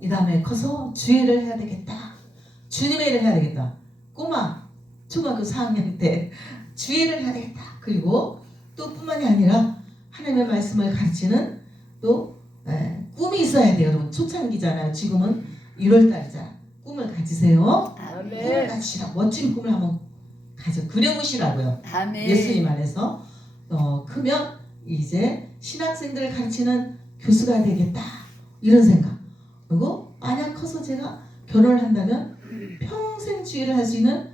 이 다음에 커서 주일을 해야 되겠다. 주님의 일을 해야 되겠다. 꼬마 초등학교 4학년 때 주일을 해야 되겠다. 그리고 또 뿐만이 아니라 하나님의 말씀을 가르치는 또 꿈이 있어야 돼요. 여러분 초창기잖아요. 지금은 1월달이잖아. 꿈을 가지세요. 꿈을 가지시라. 멋진 꿈을 한번 가져. 그려보시라고요. 아멘. 예수님 안에서 크면 이제 신학생들을 가르치는 교수가 되겠다. 이런 생각. 그리고 만약 커서 제가 결혼을 한다면 평생 주일을 할 수 있는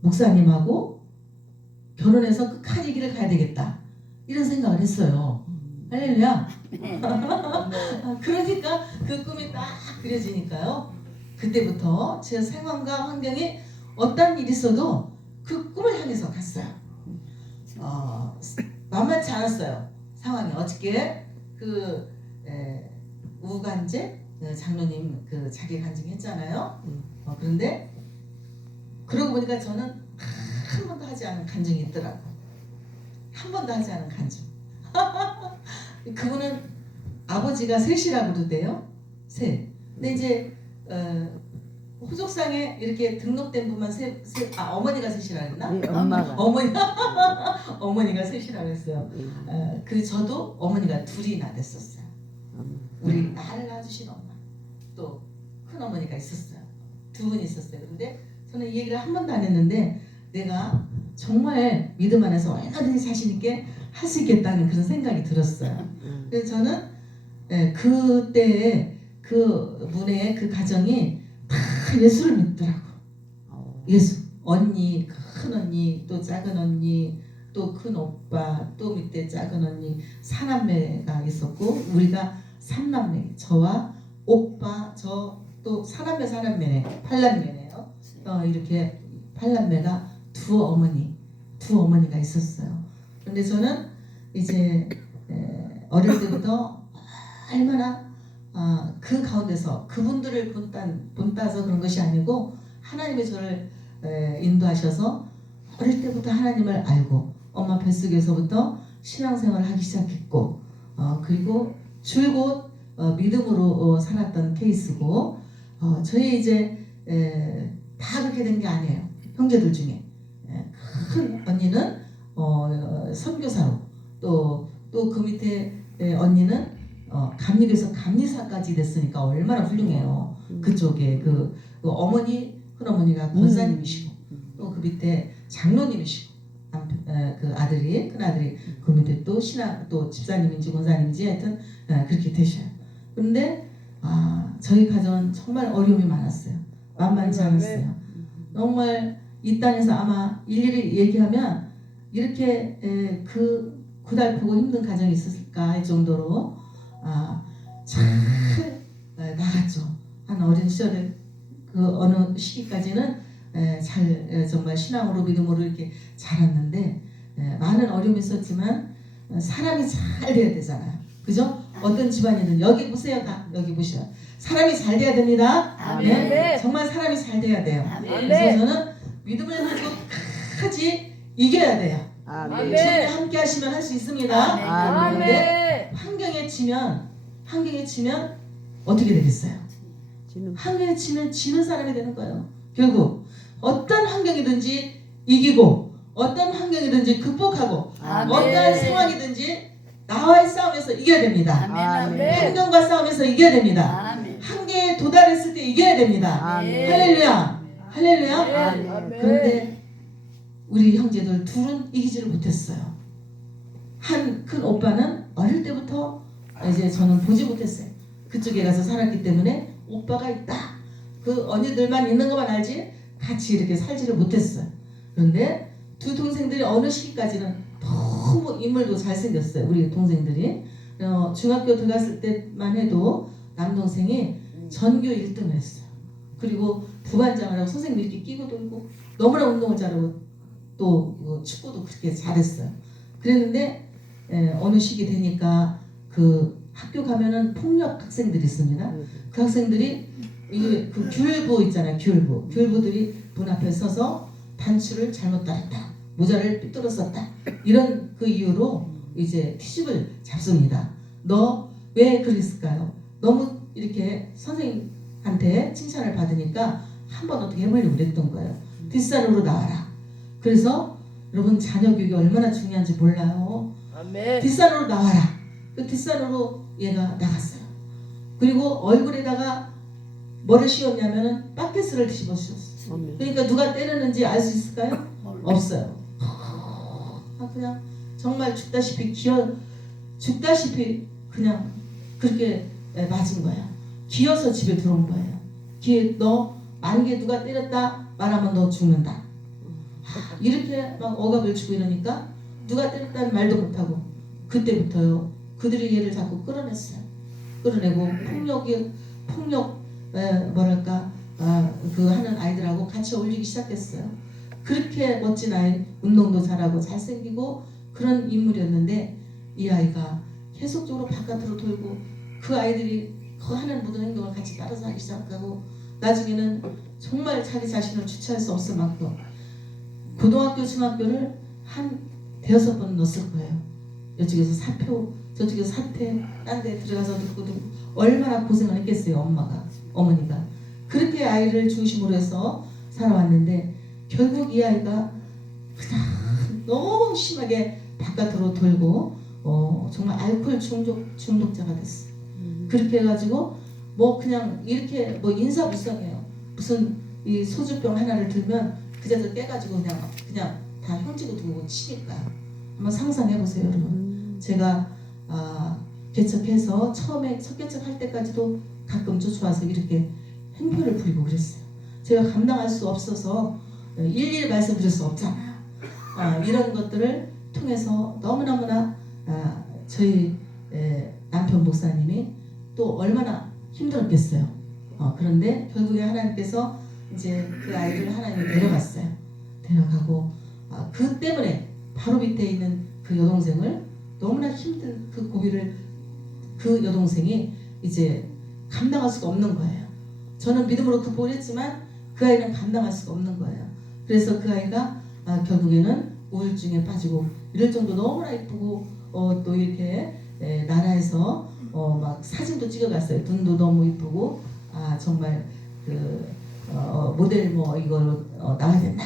목사님하고 결혼해서 끝까지 이 길을 가야 되겠다. 이런 생각을 했어요. 할렐루야. 그러니까 그 꿈이 딱 그려지니까요. 그때부터 제 상황과 환경이 어떤 일이 있어도 그 꿈을 향해서 갔어요. 만만치 않았어요. 상황이 어저께 그 우간제 장로님 그 자기 간증했잖아요. 그런데 그러고 보니까 저는 한 번도 하지 않은 간증이 있더라고. 한 번도 하지 않은 간증. 그분은 아버지가 셋이라고 그러대요. 셋. 근데 이제 호족상에 이렇게 등록된 분만 어머니가 셋이라 그랬나? 네, 엄마가. 어머니가 셋이라 그랬어요. 그 저도 어머니가 둘이나 됐었어요. 우리 나를 낳아주신 엄마 또 큰어머니가 있었어요. 두 분 있었어요. 근데 저는 이 얘기를 한 번도 안 했는데 내가 정말 믿음 안에서 얼마든지 자신 있게 할 수 있겠다는 그런 생각이 들었어요. 그래서 저는 그때 그 분의 그 가정이 다 예수를 믿더라고. 예수. 언니, 큰 언니, 또 작은 언니, 또 큰 오빠, 또 밑에 작은 언니, 사남매가 있었고 우리가 삼남매, 저와 오빠, 저 또 사남매네, 팔남매네요. 이렇게 팔남매가 두 어머니가 있었어요. 그런데 저는 이제 어릴 때부터 얼마나 그 가운데서 그분들을 본따서 그런 것이 아니고 하나님이 저를 인도하셔서 어릴 때부터 하나님을 알고 엄마 뱃속에서부터 신앙생활을 하기 시작했고 그리고 줄곧 믿음으로 살았던 케이스고 저희 이제 다 그렇게 된 게 아니에요. 형제들 중에 큰 언니는 선교사로 또 그 밑에 언니는 감리교에서 감리사까지 됐으니까 얼마나 훌륭해요. 그쪽에 그 어머니 큰어머니가 권사님이시고 또 그 밑에 장로님이시고 그 아들이 큰 아들이 그 밑에 또 신앙 또 집사님인지 권사님인지 하여튼 그렇게 되셔요. 그런데 저희 가정은 정말 어려움이 많았어요. 만만치 않았어요. 정말 이 땅에서 아마 일일이 얘기하면 이렇게 그 고달프고 힘든 가정이 있었을까 할 정도로 잘 나갔죠. 한 어린 시절에 그 어느 시기까지는 잘 정말 신앙으로 믿음으로 이렇게 자랐는데 많은 어려움이 있었지만 사람이 잘 돼야 되잖아요. 그죠? 어떤 집안이든 여기 보세요. 여기 보시죠. 사람이 잘 돼야 됩니다. 아멘. 네? 정말 사람이 잘 돼야 돼요. 아멘. 그래서 저는 믿음을 가지고 끝까지 이겨야 돼요. 아멘. 주님이 함께 하시면 할 수 있습니다. 아멘. 그런데 환경에 치면 어떻게 되겠어요? 환경에 치면 지는 사람이 되는 거예요. 결국 어떤 환경이든지 이기고 어떤 환경이든지 극복하고 아멘. 어떠한 상황이든지 나와의 싸움에서 이겨야 됩니다. 아멘. 환경과 싸움에서 이겨야 됩니다. 아멘. 한계에 도달했을 때 이겨야 됩니다. 아멘. 할렐루야. 할렐루야. 아멘. 그런데 우리 형제들 둘은 이기지를 못했어요. 한 큰 오빠는 어릴 때부터 이제 저는 보지 못했어요. 그쪽에 가서 살았기 때문에 오빠가 있다. 그 언니들만 있는 것만 알지 같이 이렇게 살지를 못했어요. 그런데 두 동생들이 어느 시기까지는 너무 인물도 잘생겼어요. 우리 동생들이 중학교 들어갔을 때만 해도 남동생이 전교 1등을 했어요. 그리고 부반장을 하고 선생님 이렇게 끼고 돌고 너무나 운동을 잘하고 또 축구도 그렇게 잘했어요. 그랬는데 어느 시기 되니까 그 학교 가면은 폭력 학생들이 있습니다. 그 학생들이 그 귤부 있잖아요. 귤부들이 문 앞에 서서 단추를 잘못 달았다. 모자를 삐뚤어 썼다. 이런 그 이유로 이제 티집을 잡습니다. 너 왜 그랬을까요? 너무 이렇게 선생님 한테 칭찬을 받으니까 한번 어떻게 해보려고 그랬던 거예요. 뒷산으로 나와라. 그래서 여러분 자녀 교육이 얼마나 중요한지 몰라요. 아멘. 뒷산으로 나와라. 그 뒷산으로 얘가 나갔어요. 그리고 얼굴에다가 뭐를 씌웠냐면은 바켓을 뒤집어 씌웠어요. 아멘. 그러니까 누가 때렸는지 알 수 있을까요? 없어요. 그냥 정말 죽다시피 그냥 그렇게 맞은 거야. 기어서 집에 들어온 거예요. 너 만약에 누가 때렸다 말하면 너 죽는다. 이렇게 막 억압을 주고 이러니까 누가 때렸다는 말도 못하고 그때부터요 그들이 얘를 자꾸 끌어냈어요. 끌어내고 폭력 뭐랄까 그 하는 아이들하고 같이 어울리기 시작했어요. 그렇게 멋진 아이, 운동도 잘하고 잘생기고 그런 인물이었는데 이 아이가 계속적으로 바깥으로 돌고 그 아이들이 그 하는 모든 행동을 같이 따라서 하기 시작하고 나중에는 정말 자기 자신을 주체할 수 없을 만큼 고등학교, 중학교를 한 대여섯 번 넣었을 거예요. 이쪽에서 사표, 저쪽에서 사퇴, 딴 데 들어가서 듣고 얼마나 고생을 했겠어요. 어머니가. 그렇게 아이를 중심으로 해서 살아왔는데 결국 이 아이가 그냥 너무 심하게 바깥으로 돌고 정말 알코올 중독자가 됐어요. 그렇게 해가지고 뭐 그냥 이렇게 뭐 인사불성해요. 무슨 이 소주병 하나를 들면 그 자리에서 깨가지고 그냥 다 형지고 두고 치니까 한번 상상해보세요, 여러분. 제가 개척해서 처음에 첫 개척할 때까지도 가끔 쫓아와서 이렇게 행표를 부리고 그랬어요. 제가 감당할 수 없어서 일일이 말씀드릴 수 없잖아요. 이런 것들을 통해서 너무너무나 저희 남편 목사님이 또 얼마나 힘들었겠어요. 그런데 결국에 하나님께서 이제 그 아이를 하나님이 데려갔어요. 데려가고 그 때문에 바로 밑에 있는 그 여동생을 너무나 힘든 그 고비를 그 여동생이 이제 감당할 수가 없는 거예요. 저는 믿음으로 극복을 했지만 그 아이는 감당할 수가 없는 거예요. 그래서 그 아이가 결국에는 우울증에 빠지고 이럴 정도 너무나 이쁘고 또 이렇게 나라에서 막 사진도 찍어갔어요. 눈도 너무 이쁘고 정말 그 모델 뭐 이걸로 나와야 된다.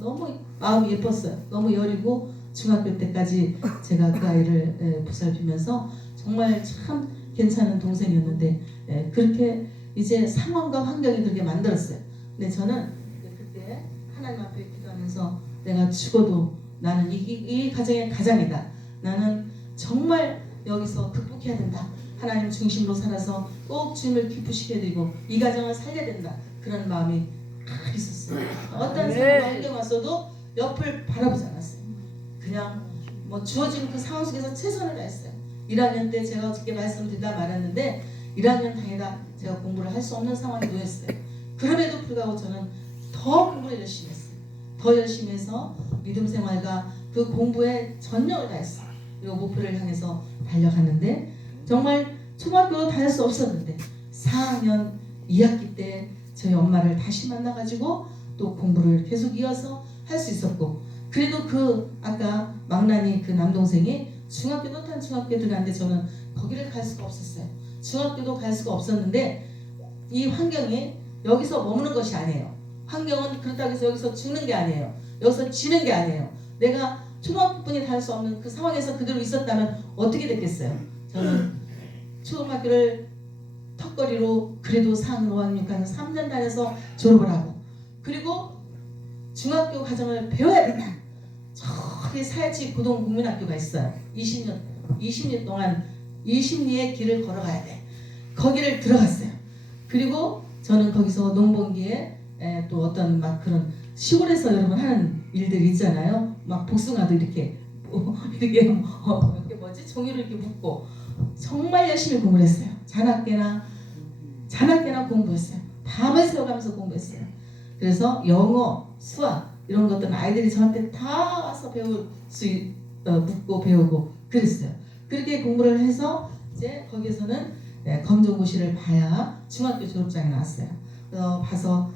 너무 마음이 예뻤어요. 너무 여리고 중학교 때까지 제가 그 아이를 보살피면서 정말 참 괜찮은 동생이었는데 그렇게 이제 상황과 환경이 그렇게 만들었어요. 근데 저는 그때 하나님 앞에 기도하면서 내가 죽어도 나는 이 가정의 가장이다. 나는 정말 여기서 극복해야 된다. 하나님 중심으로 살아서 꼭 주님을 기쁘시게 드리고 이 가정을 살려야 된다. 그런 마음이 딱 있었어요. 어떤 상황과 환경 왔어도 옆을 바라보지 않았어요. 그냥 뭐 주어진 그 상황 속에서 최선을 다했어요. 1학년 때 제가 어저께 말씀드리다 말았는데 1학년 다니다 제가 공부를 할 수 없는 상황에 놓였어요. 그럼에도 불구하고 저는 더 공부를 열심히 했어요. 더 열심히 해서 믿음 생활과 그 공부에 전력을 다했어요. 그리고 목표를 향해서 달려갔는데 정말 초등학교도 다닐 수 없었는데 4학년 2학기 때 저희 엄마를 다시 만나가지고 또 공부를 계속 이어서 할 수 있었고 그래도 그 아까 망나니 그 남동생이 중학교 못한 중학교에 들어갔는데 저는 거기를 갈 수가 없었어요. 중학교도 갈 수가 없었는데 이 환경이 여기서 머무는 것이 아니에요. 환경은 그렇다고 해서 여기서 죽는 게 아니에요. 여기서 지는 게 아니에요. 내가 초등학교뿐이 다닐 수 없는 그 상황에서 그대로 있었다면 어떻게 됐겠어요? 저는 초등학교를 턱걸이로 그래도 4학년, 5학년, 6학년 3년 다녀서 졸업을 하고 그리고 중학교 과정을 배워야 된다. 저기 사회치 고등국민학교가 있어요. 20년 동안 20리의 길을 걸어가야 돼. 거기를 들어갔어요. 그리고 저는 거기서 농번기에 또 어떤 막 그런 시골에서 여러분 하는 일들이 있잖아요. 막 복숭아도 이렇게 이렇게 뭐지 종이로 이렇게 묶고 정말 열심히 공부를 했어요. 자나깨나 공부했어요. 밤을 새워가면서 공부했어요. 그래서 영어, 수학 이런 것들은 아이들이 저한테 다 와서 배울 수 묻고 배우고 그랬어요. 그렇게 공부를 해서 이제 거기에서는 검정고시를 봐야 중학교 졸업장이 나왔어요. 그래서 봐서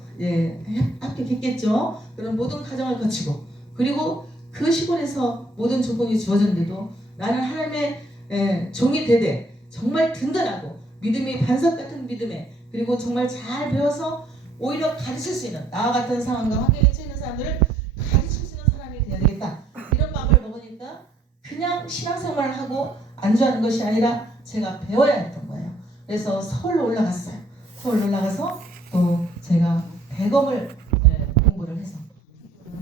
합격했겠죠. 그런 모든 과정을 거치고 그리고 그 시골에서 모든 조건이 주어졌는데도 나는 하나님의 종이 되되 정말 든든하고 믿음이 반석 같은 믿음에, 그리고 정말 잘 배워서 오히려 가르칠 수 있는, 나와 같은 상황과 환경에 처해 있는 사람들을 가르칠 수 있는 사람이 되어야 되겠다, 이런 마음을 먹으니까 그냥 신앙생활을 하고 안주하는 것이 아니라 제가 배워야 했던 거예요. 그래서 서울로 올라갔어요. 서울로 올라가서 또 제가 대검을 공부를 해서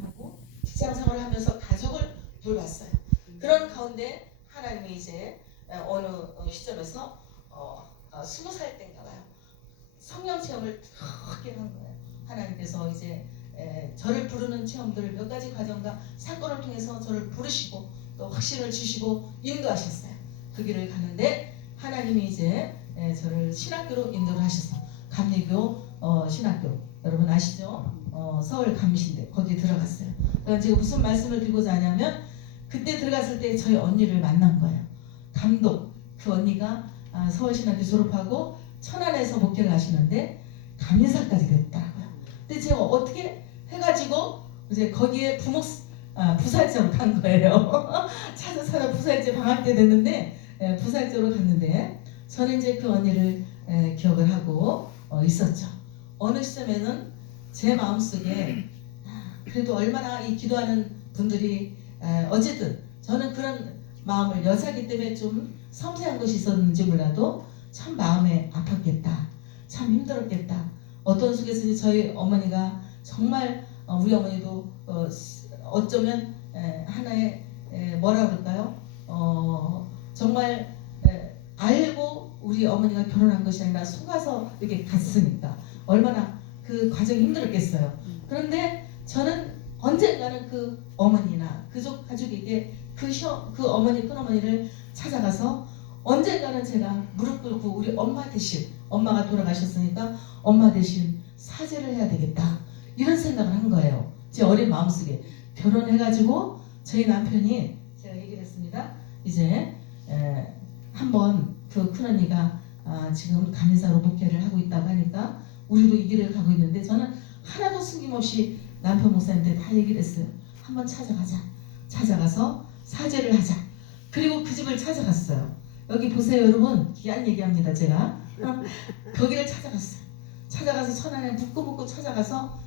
하고 직장생활을 하면서 가족을 돌봤어요. 그런 가운데 하나님이 이제 어느 시점에서 20살 때인가 봐요. 성령 체험을 크게 한 거예요. 하나님께서 이제 저를 부르는 체험들을 몇 가지 과정과 사건을 통해서 저를 부르시고 또 확신을 주시고 인도하셨어요. 그 길을 가는데 하나님이 이제 저를 신학교로 인도를 하셨어요. 감리교 신학교, 여러분 아시죠? 서울 감신대, 거기 들어갔어요. 그러니까 제가 무슨 말씀을 드리고자 하냐면, 그때 들어갔을 때 저희 언니를 만난 거예요. 감독, 그 언니가 서울신학교 졸업하고 천안에서 목회를 하시는데 감리사까지 됐더라고요. 근데 제가 어떻게 해가지고 이제 거기에 부살자로 간 거예요. 찾아 부살자 방학 때 됐는데 부살자로 갔는데, 저는 이제 그 언니를 기억을 하고 있었죠. 어느 시점에는 제 마음속에 그래도 얼마나 이 기도하는 분들이 어쨌든 저는 그런 마음을, 여자기 때문에 좀 섬세한 것이 있었는지 몰라도 참 마음에 아팠겠다, 참 힘들었겠다. 어떤 속에서 저희 어머니가 정말 우리 어머니도 어쩌면 하나의 뭐라 그럴까요? 정말 알고 우리 어머니가 결혼한 것이 아니라 속아서 이렇게 갔으니까 얼마나 그 과정이 힘들었겠어요. 그런데 저는 언젠가는 그 어머니나 그쪽 가족에게 그 어머니, 큰어머니를 찾아가서 언젠가는 제가 무릎 꿇고 우리 엄마 대신, 엄마가 돌아가셨으니까 엄마 대신 사죄를 해야 되겠다, 이런 생각을 한 거예요. 제 어린 마음속에. 결혼해가지고 저희 남편이, 제가 얘기를 했습니다. 이제 한번 그 큰언니가 지금 감리사로 목회를 하고 있다고 하니까 우리도 이 길을 가고 있는데, 저는 하나도 숨김없이 남편 목사님한테 다 얘기를 했어요. 한번 찾아가자. 찾아가서 사죄를 하자. 그리고 그 집을 찾아갔어요. 여기 보세요 여러분, 귀한 얘기합니다 제가. 거기를 찾아갔어요. 찾아가서 천안에 묻고 찾아가서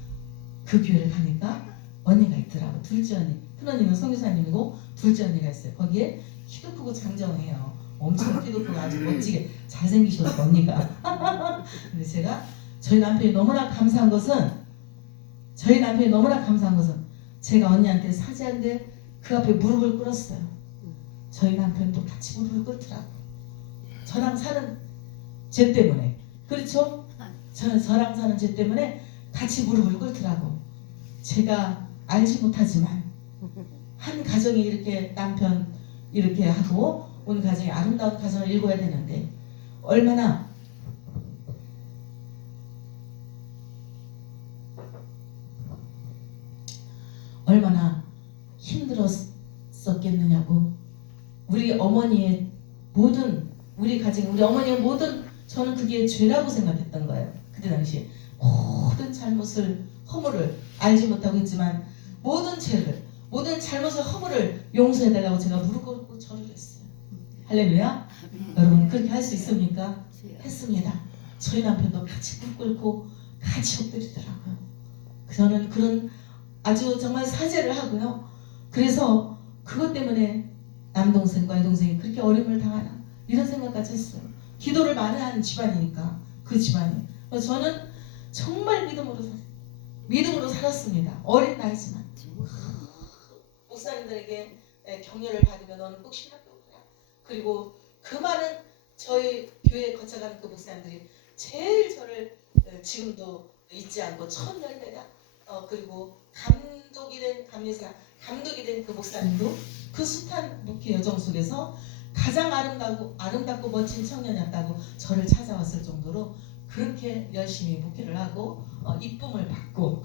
그 교회를 가니까 언니가 있더라고. 둘째 언니. 큰언니는 성교사님이고 둘째 언니가 있어요. 거기에 키도 크고 장정해요. 엄청 키도 크고 아주 멋지게 잘생기셨어 언니가. 근데 제가 저희 남편이 너무나 감사한 것은 제가 언니한테 사죄한데 그 앞에 무릎을 꿇었어요. 저희 남편도 같이 무릎을 꿇더라고. 저랑 사는 죄 때문에. 그렇죠? 저랑 사는 죄 때문에 같이 무릎을 꿇더라고. 제가 알지 못하지만 한 가정이 이렇게 남편 이렇게 하고 온 가정이 아름다운 가정을 일궈야 되는데 얼마나 힘들었었겠느냐고. 우리 어머니의 모든, 우리 가정, 우리 어머니의 모든, 저는 그게 죄라고 생각했던 거예요. 그때 당시에 모든 잘못을, 허물을 알지 못하고 있지만 모든 죄를, 모든 잘못을, 허물을 용서해달라고 제가 무릎 꿇고 절을 했어요. 할렐루야. 여러분 그렇게 할 수 있습니까? 했습니다. 저희 남편도 같이 무릎 꿇고 같이 엎드리더라고요. 저는 그런 아주 정말 사죄를 하고요. 그래서 그것 때문에 남동생과 여동생이 그렇게 어려움을 당하나, 이런 생각까지 했어요. 기도를 많이 하는 집안이니까, 그 집안이. 저는 정말 믿음으로 살았습니다. 어린 나이지만. 목사님들에게 격려를 받으면 너는 꼭 신학교 가라. 그리고 그 많은 저희 교회에 거쳐가는 그 목사님들이 제일 저를 지금도 잊지 않고 첫 열매다. 그리고 감독이 된 감리사, 감독이 된 그 목사님도 그 숱한 목회 여정 속에서 가장 아름답고 멋진 청년이었다고 저를 찾아왔을 정도로 그렇게 열심히 목회를 하고 이쁨을 받고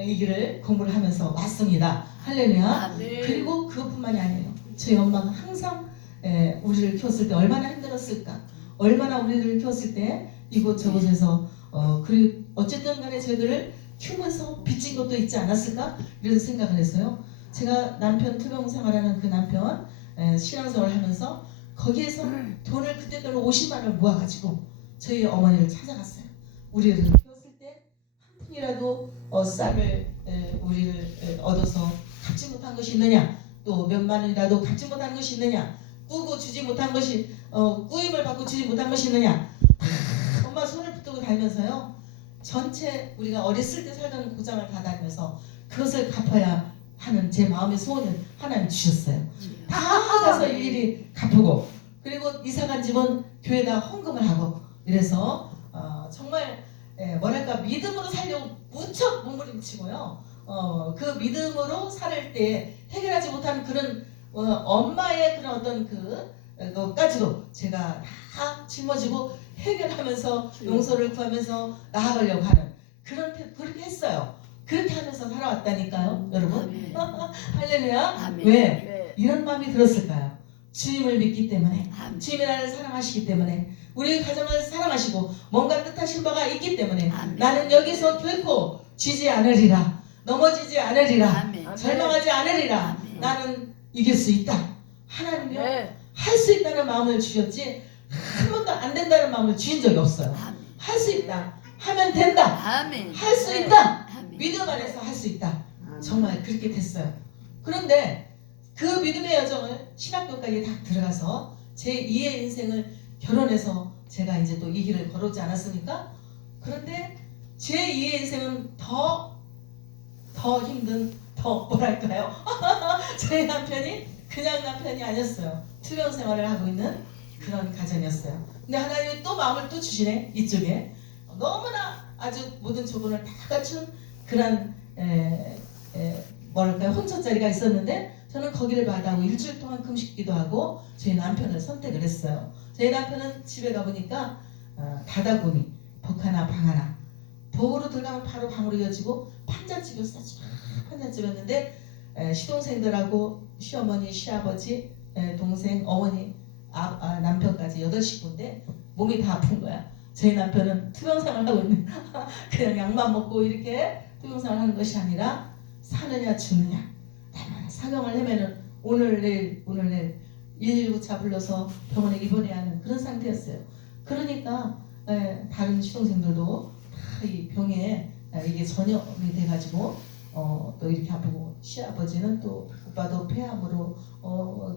이 길을 공부를 하면서 왔습니다. 할렐루야. 네. 그리고 그것뿐만이 아니에요. 저희 엄마가 항상 우리를 키웠을 때 얼마나 힘들었을까, 얼마나 우리를 키웠을 때 이곳저곳에서 그리고 어쨌든 간에 저희들을 키우면서 빚진 것도 있지 않았을까, 이런 생각을 해서요. 제가 남편 투병 생활하는 그 남편 신앙생활을 하면서 거기에서 돈을 그때 돈을 50만 원을 모아가지고 저희 어머니를 찾아갔어요. 우리를 키웠을 때 한 푼이라도 쌀을 우리를 얻어서 갚지 못한 것이 있느냐, 또 몇만 원이라도 갚지 못한 것이 있느냐, 꾸고 주지 못한 것이 꾸임을 받고 주지 못한 것이 있느냐, 엄마 손을 붙들고 다니면서요. 전체 우리가 어렸을 때 살던 고장을 다 다니면서 그것을 갚아야 하는 제 마음의 소원을 하나님 주셨어요. 다 가서 일일이 갚고, 그리고 이사간 집은 교회에다 헌금을 하고, 이래서 정말 뭐랄까 믿음으로 살려고 무척 몸부림치고요. 그 믿음으로 살 때 해결하지 못한 그런 엄마의 그런 어떤 그것까지도 제가 다 짊어지고 해결하면서 용서를 구하면서 나아가려고 하는 그렇게 했어요. 그렇게 하면서 살아왔다니까요, 여러분. 할렐루야. 왜 이런 마음이 들었을까요? 주님을 믿기 때문에, 주님이 나를 사랑하시기 때문에, 우리 가정을 사랑하시고 뭔가 뜻하신 바가 있기 때문에 나는 여기서 결코 지지 않으리라, 넘어지지 않으리라, 절망하지 않으리라. 나는 이길 수 있다. 하나님이요, 할 수 있다는 마음을 주셨지 한 번도 안 된다는 마음을 주신 적이 없어요. 할 수 있다, 하면 된다, 할 수 있다, 믿음 안에서 할 수 있다. 정말 그렇게 됐어요. 그런데 그 믿음의 여정을 신학교까지 다 들어가서 제 2의 인생을 결혼해서 제가 이제 또 이 길을 걸어오지 않았습니까? 그런데 제 2의 인생은 더 힘든, 더 뭐랄까요? 저희 남편이 그냥 남편이 아니었어요. 투병 생활을 하고 있는 그런 가정이었어요. 근데 하나님이 또 마음을 또 주시네. 이쪽에 너무나 아주 모든 조건을 다 갖춘 그런 뭐랄까요, 혼처자리가 있었는데 저는 거기를 받아고 일주일 동안 금식기도 하고 저희 남편을 선택을 했어요. 저희 남편은 집에 가보니까 다다구미, 복 하나 방 하나, 복으로 들어가면 바로 방으로 이어지고 판잣집이었어요. 판잣집이었는데 시동생들하고 시어머니, 시아버지, 동생, 어머니, 남편까지 8식구인데 몸이 다 아픈 거야. 저희 남편은 투병생활 하고 있는 그냥 약만 먹고 이렇게 투병생활 하는 것이 아니라 사느냐 죽느냐, 사경을 하면은 오늘 내일 119차 불러서 병원에 입원해야 하는 그런 상태였어요. 그러니까 다른 시동생들도 다 이 병에 이게 전염이 돼가지고 또 이렇게 아프고, 시아버지는 또 오빠도 폐암으로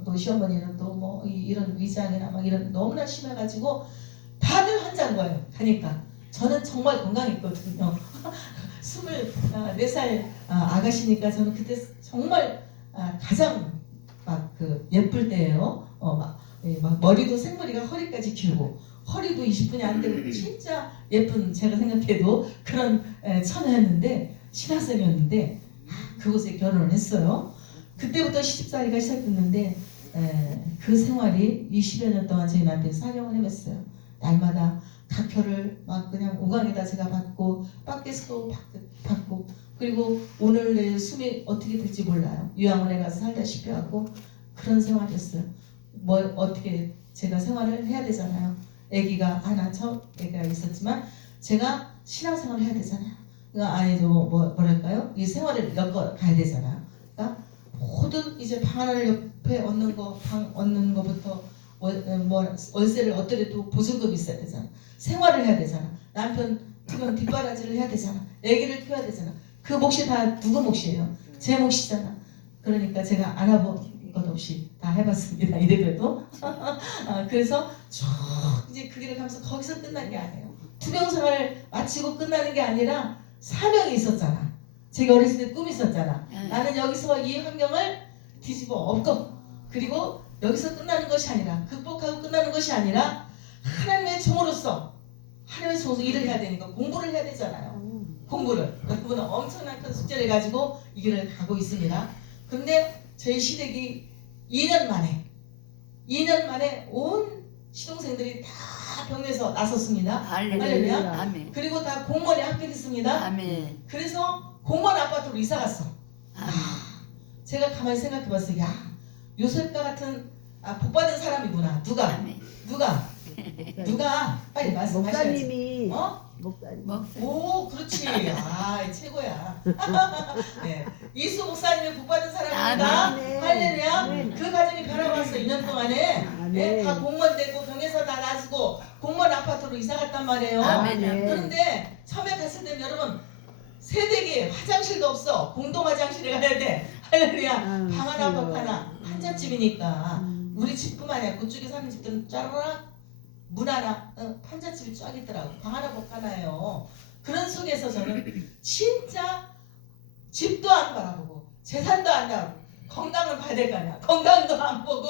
또 시어머니는 또 뭐 이런 위장이나 막 이런 너무나 심해가지고 다들 환자인 거예요. 가니까 저는 정말 건강했거든요. 24살 아가씨니까 저는 그때 정말 가장 막 예쁠 때예요. 막 머리도 생머리가 허리까지 길고, 허리도 20분이 안 되고 진짜 예쁜, 제가 생각해도 그런 처녀였는데, 신학생이었는데 그곳에 결혼을 했어요. 그때부터 시집살이가 시작됐는데 그 생활이 20여 년 동안 저희 남편이 사경을 해봤어요. 날마다 각혈을 막 그냥 오강에다 제가 받고, 밖에서도 받고, 그리고 오늘 내일 숨이 어떻게 될지 몰라요. 요양원에 가서 살다시피 하고 그런 생활이었어요. 뭐 어떻게 제가 생활을 해야 되잖아요. 아기가 하나 애가 있었지만 제가 신앙생활을 해야 되잖아요. 그러니까 아이도 뭐랄까요, 이 생활을 엮어 가야 되잖아요. 그러니까 모든 이제 방 하나를 옆에 얻는 거, 방 얻는 거부터 월세를 얻더라도 보증금이 있어야 되잖아. 생활을 해야 되잖아. 남편 그건 뒷바라지를 해야 되잖아. 아기를 키워야 되잖아. 그 몫이 다 누구 몫이에요? 제 몫이잖아. 그러니까 제가 알아본 것 없이 다 해봤습니다. 이래봬도. 그래서 쭉 이제 그 길을 가면서 거기서 끝난 게 아니에요. 투병 생활을 마치고 끝나는 게 아니라 사명이 있었잖아. 제가 어렸을 때 꿈이 있었잖아. 나는 여기서 이 환경을 뒤집어 엎고, 그리고 여기서 끝나는 것이 아니라, 극복하고 끝나는 것이 아니라 하나님의 종으로서 일을 해야 되니까 공부를 해야 되잖아요. 공부를. 그분은 엄청난 큰 숙제를 가지고 이 길을 가고 있습니다. 그런데 저희 시댁이 2년 만에 온 시동생들이 다 병에서 나섰습니다. 할렐루야. 아멘. 그리고 다 공무원에 합격했습니다. 아멘. 그래서 공무원 아파트로 이사 갔어. 제가 가만히 생각해봤어요. 야, 요셉과 같은 복받은 사람이구나. 누가? 빨리 말씀하셔야지. 목사님. 오, 그렇지. 아, 최고야. 네. 이수 목사님이 복받은 사람입니다. 아멘. 할렐루야. 아멘. 그 가정이 변화봤어. 2년 동안에. 네, 다 공무원 되고 병에서 다 나서고 공무원 아파트로 이사 갔단 말이에요. 아멘. 그런데 처음에 갔을 때는 여러분 세대기 화장실도 없어. 공동 화장실에 가야 돼. 할렐루야. 방 하나 방 하나 환자집이니까 우리 집뿐만 아니라 그쪽에 사는 집들은 짜르락 문 하나 판잣집이 쫙 있더라고. 방 하나 복 하나예요. 그런 속에서 저는 진짜 집도 안 바라보고 재산도 안 바라보고 건강을 봐야 될 거 아니야. 건강도 안 보고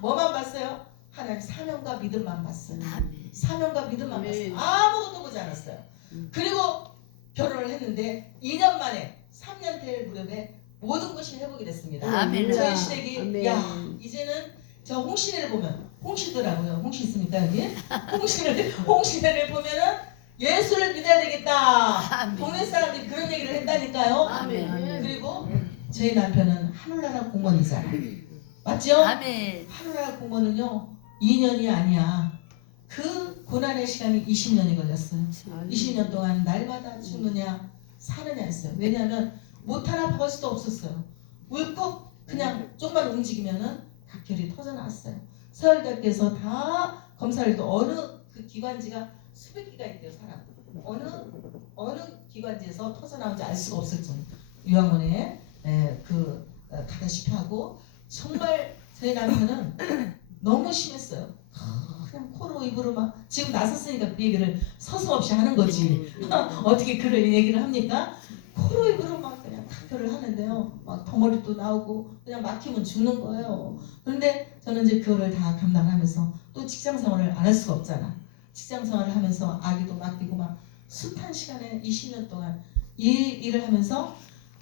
뭐만 봤어요? 하나님 사명과 믿음만 봤어요. 사명과 믿음만 봤어요. 아무것도 보지 않았어요. 그리고 결혼을 했는데 2년 만에 3년 될 무렵에 모든 것이 회복이 됐습니다. 아멘. 저희 시댁이 아멘. 야 이제는 저 홍시네를 보면 홍시더라고요. 홍시 있습니까 여기? 홍시네를 보면은 예수를 믿어야 되겠다. 아멘. 동네 사람들이 그런 얘기를 했다니까요. 아멘. 그리고 저희 남편은 하늘나라 공무원이잖아요. 맞죠? 아멘. 하늘나라 공무원은요 2년이 아니야. 그 고난의 시간이 20년이 걸렸어요. 20년 동안 날마다 죽느냐 사느냐 했어요. 왜냐하면 못 하나 박을 수도 없었어요. 울컥 그냥 조금만 움직이면은 각혈이 터져나왔어요. 서울대학교에서 다 검사를 해도 어느 그 기관지가 수백 개가 있대요. 사람 어느 기관지에서 터져나온지 알 수가 없을 정도. 유황원에 가다시피 하고 정말 저희 남편은 너무 심했어요. 그냥 코로 입으로 막 지금 나섰으니까 그 얘기를 서슴없이 하는 거지. 어떻게 그런 얘기를 합니까? 코로 입으로 막 그냥 각혈을 하는데요. 막 덩어리도 나오고 그냥 막히면 죽는 거예요. 그런데 저는 이제 그거를 다 감당하면서 또 직장 생활을 안 할 수가 없잖아. 직장 생활을 하면서 아기도 맡기고 막 숱한 시간에 20년 동안 이 일을 하면서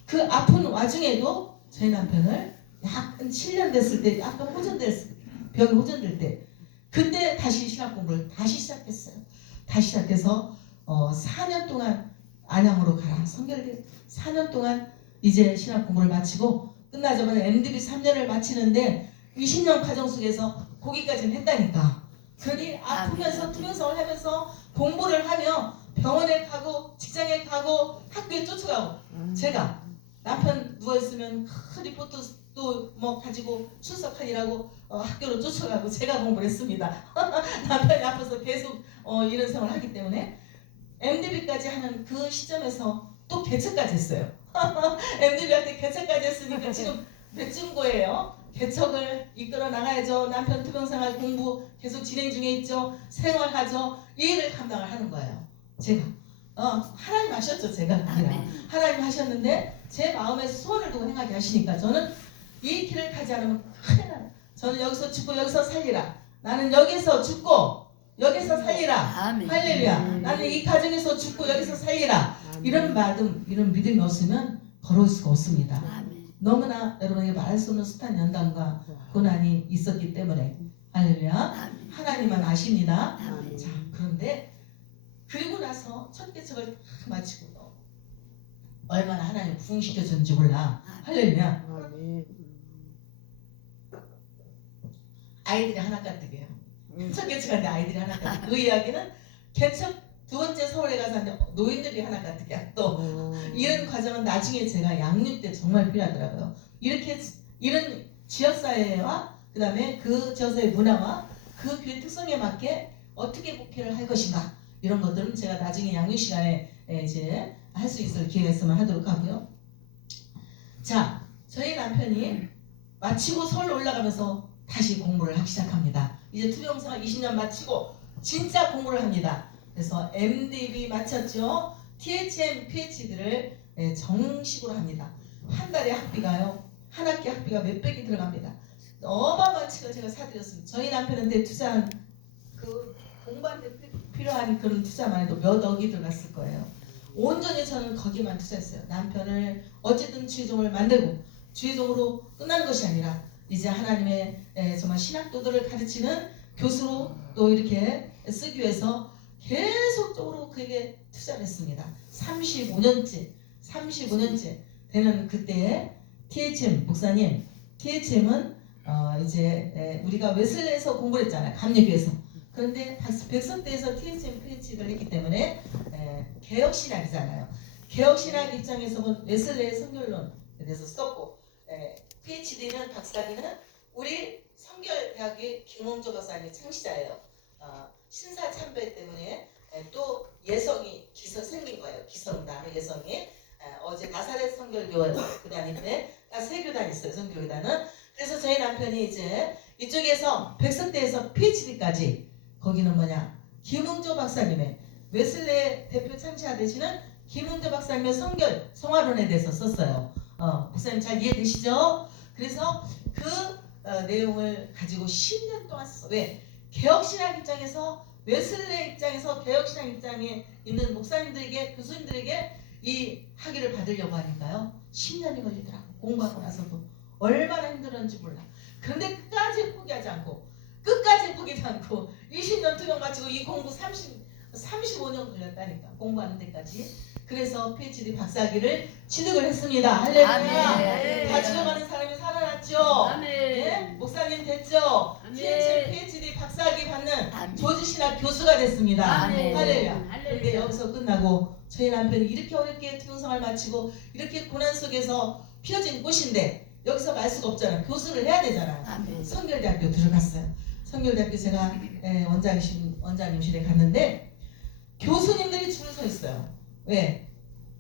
그 아픈 와중에도 저희 남편을 약간 7년 됐을 때 약간 병이 호전될 때 그때 다시 신학 공부를 다시 시작했어요. 다시 시작해서 4년 동안 안양으로 가라. 성결대 4년 동안 이제 신학 공부를 마치고 끝나자마자 MDB 3년을 마치는데 20년 과정 속에서 거기까지는 했다니까. 그러니 아프면서 투병생활을 하면서 공부를 하며 병원에 가고 직장에 가고 학교에 쫓아가고 제가 남편 누워있으면 큰 리포트도 뭐 가지고 출석하느라고 학교로 쫓아가고 제가 공부를 했습니다. 남편이 아파서 계속 이런 생활을 하기 때문에 MDB까지 하는 그 시점에서 또 개척까지 했어요. MDB한테 개척까지 했으니까 지금 몇 중고예요. 개척을 이끌어 나가야죠. 남편 투병생활 공부 계속 진행 중에 있죠. 생활하죠. 이 일을 감당을 하는 거예요. 제가 하나님 하셨죠. 제가 아니라 하나님 하셨는데 제 마음에서 소원을 두고 행하게 하시니까 저는 이 길을 가지 않으면 큰일 나요. 저는 여기서 죽고 여기서 살리라. 나는 여기서 죽고 여기서 살리라. 할렐루야. 나는 이 가정에서 죽고 여기서 살리라. 이런 믿음이 없으면 걸어올 수가 없습니다. 너무나 여러분에게 말할 수 없는 숱한 연단과 고난이 있었기 때문에 할렐루야. 하나님만 아십니다. 자, 그런데 그리고 나서 첫 개척을 다 마치고 얼마나 하나님 부흥시켜줬는지 몰라. 할렐루야. 아이들이 하나 가득해요. 첫 개척하는데 아이들이 하나 가득. 그 이야기는 개척 두 번째 서울에 가서 노인들이 하나 가득해요. 또 이런 과정은 나중에 제가 양육 때 정말 필요하더라고요. 이런 지역사회와 그 다음에 그 지역사회 문화와 그 교회 특성에 맞게 어떻게 목회를 할 것인가 이런 것들은 제가 나중에 양육 시간에 이제 할 수 있을 기회가 있으면 하도록 하고요. 자, 저희 남편이 마치고 서울 올라가면서 다시 공부를 하기 시작합니다. 이제 투병생활 20년 마치고 진짜 공부를 합니다. 그래서 MDB 마쳤죠. THM, PhD를 정식으로 합니다. 한 달에 학비가요. 한 학기 학비가 몇백이 들어갑니다. 어마어마한 책을 제가 사드렸습니다. 저희 남편한테 투자한 그 공부하는데 필요한 그런 투자만 해도 몇 억이 들어갔을 거예요. 온전히 저는 거기만 투자했어요. 남편을 어쨌든 주의종을 만들고 주의종으로 끝난 것이 아니라 이제 하나님의 정말 신학도들을 가르치는 교수로 또 이렇게 쓰기 위해서 계속적으로 그에게 투자를 했습니다. 35년째 되는 그때에 THM 목사님, THM은 이제 우리가 웨슬레에서 공부를 했잖아요. 감리교에서. 그런데 백석대에서 TSM PhD를 했기 때문에 개혁신학이잖아요. 개혁신학 입장에서 본 웨슬레의 선결론에 대해서 썼고 PhD는 박사기는 우리 성결대학의 김홍조 박사님의 창시자예요. 신사참배 때문에 또 예성이 생긴 거예요. 기성다 예성이. 어제 나사렛 선결교단인데 세 교단 있어요. 선교교단은. 그래서 저희 남편이 이제 이쪽에서 백석대에서 PhD까지 거기는 뭐냐 김웅조 박사님의 웨슬레 대표 창시자 되시는 김웅조 박사님의 성결 성화론에 대해서 썼어요. 목사님 잘 이해되시죠? 그래서 그 내용을 가지고 10년 동안 썼어요. 왜? 개혁신학 입장에서 웨슬레 입장에서 개혁신학 입장에 있는 목사님들에게 교수님들에게 이 학위를 받으려고 하니까요 10년이 걸리더라고. 공부하고 나서도 얼마나 힘들었는지 몰라. 그런데 끝까지 포기하지 않고 20년 투병 마치고 이 공부 35년 걸렸다니까. 공부하는 데까지. 그래서 PhD 박사학위를 취득을 했습니다. 할렐루야. 다 죽어가는 사람이 살아났죠. 예? 목사님 됐죠. PhD 박사학위 받는 조지신학 교수가 됐습니다. 할렐루야. 그런데 여기서 끝나고 저희 남편이 이렇게 어렵게 투병생활 마치고 이렇게 고난 속에서 피어진 곳인데 여기서 말 수가 없잖아요. 교수를 해야 되잖아요. 성결대학교 들어갔어요. 성결대학교 제가 원장님실에 갔는데 교수님들이 줄을 서 있어요. 왜?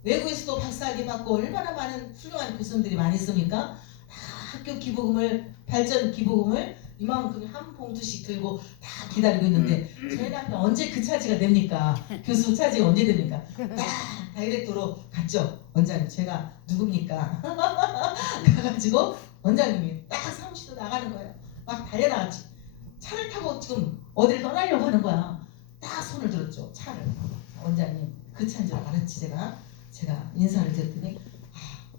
외국에서도 박사학위 받고 얼마나 많은 훌륭한 교수님들이 많이 있습니까? 다 학교 기부금을 발전 기부금을 이만큼 한 봉투씩 들고 다 기다리고 있는데 저희 남편 언제 그 차지가 됩니까? 교수 차지가 언제 됩니까? 딱 다이렉트로 갔죠. 원장님 제가 누굽니까? 가가지고 원장님이 딱 사무실로 나가는 거예요. 막 달려나갔지. 차를 타고 지금 어디를 떠나려고 하는 거야. 딱 손을 들었죠. 차를. 원장님 그 차인 줄 알았지. 제가 인사를 드렸더니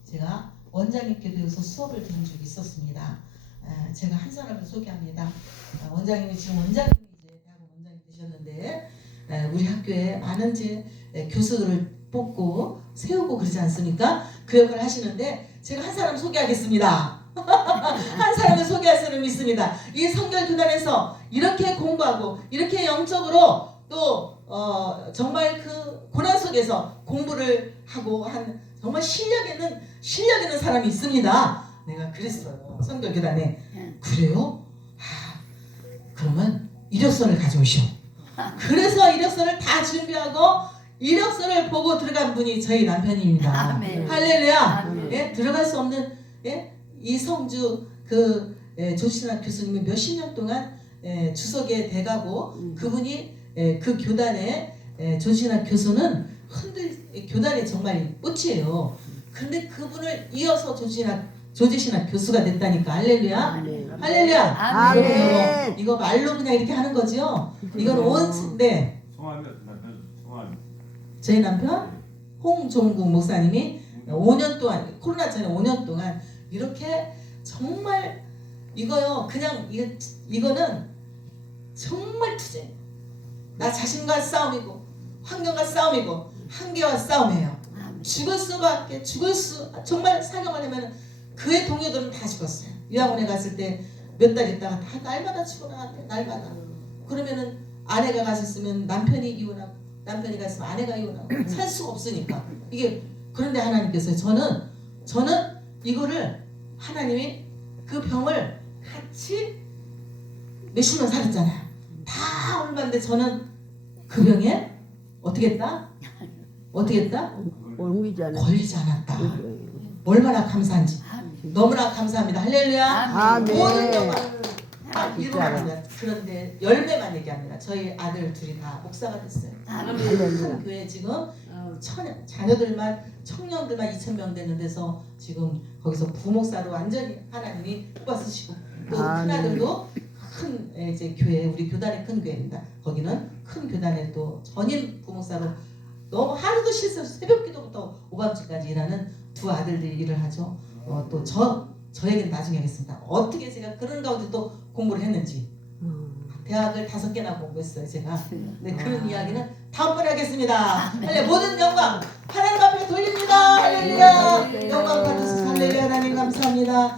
제가 원장님께 대해서 수업을 들은 적이 있었습니다. 제가 한 사람을 소개합니다. 원장님이 지금 대학원 원장님 되셨는데 우리 학교에 많은 교수들을 뽑고 세우고 그러지 않습니까? 그 역할을 하시는데 제가 한 사람 소개하겠습니다. 한 사람을 소개할 사람이 있습니다. 이 성결교단에서 이렇게 공부하고 이렇게 영적으로 또 정말 그 고난 속에서 공부를 하고 한 정말 실력 있는 사람이 있습니다. 내가 그랬어요. 성결교단에. 그래요? 그러면 이력서를 가져오시오. 그래서 이력서를 다 준비하고 이력서를 보고 들어간 분이 저희 남편입니다. 할렐루야. 예? 들어갈 수 없는 이성주 조신학 교수님이 몇십 년 동안 주석에 돼가고 그분이 그 교단의 조신학 교수는 교단의 정말 꽃이에요. 그런데 그분을 이어서 조지신학 교수가 됐다니까. 할렐루야. 할렐루야. 이거 말로 그냥 이렇게 하는 거죠. 이건 저희 남편 홍종국 목사님이 5년 동안 코로나 전에 5년 동안 이렇게 정말 이거요 그냥 이거는 정말 투쟁. 나 자신과 싸움이고 환경과 싸움이고 한계와 싸움이에요. 정말 사경하려면 그의 동료들은 다 죽었어요. 요양원에 갔을 때 몇 달 있다가 다 날마다 죽어나갔대. 날마다. 그러면은 아내가 갔었으면 남편이 이혼하고 남편이 갔으면 아내가 이혼하고 살 수가 없으니까 이게. 그런데 하나님께서 저는 이거를 하나님이 그 병을 같이 몇십 년 살았잖아요. 다 얼마인데 저는 그 병에 어떻게 했다? 걸리지 않았다. 얼마나 감사한지. 너무나 감사합니다. 할렐루야. 모든 영광을 이루어갑니다. 그런데 열매만 얘기합니다. 저희 아들 둘이 다 목사가 됐어요. 큰 교회 지금 자녀들만 청년들만 2,000명 되는 데서 지금 거기서 부목사로 완전히 하나님이 뽑아쓰시고 또 큰아들도 큰 이제 교회 우리 교단의 큰 교회입니다. 거기는 큰 교단에 또 전임 부목사로 너무 하루도 실수 새벽 기도부터 오밤중까지 일하는 두 아들들이 일을 하죠. 또 저에게는 나중에 하겠습니다. 어떻게 제가 그런 가운데 또 공부를 했는지. 대학을 5개나 공부했어요 제가. 네, 그런 이야기는 다음번에 하겠습니다. 할렐루야. 모든 영광 하나님 앞에 돌립니다. 할렐루야. 영광 받으시고 할렐루야. 하나님 감사합니다.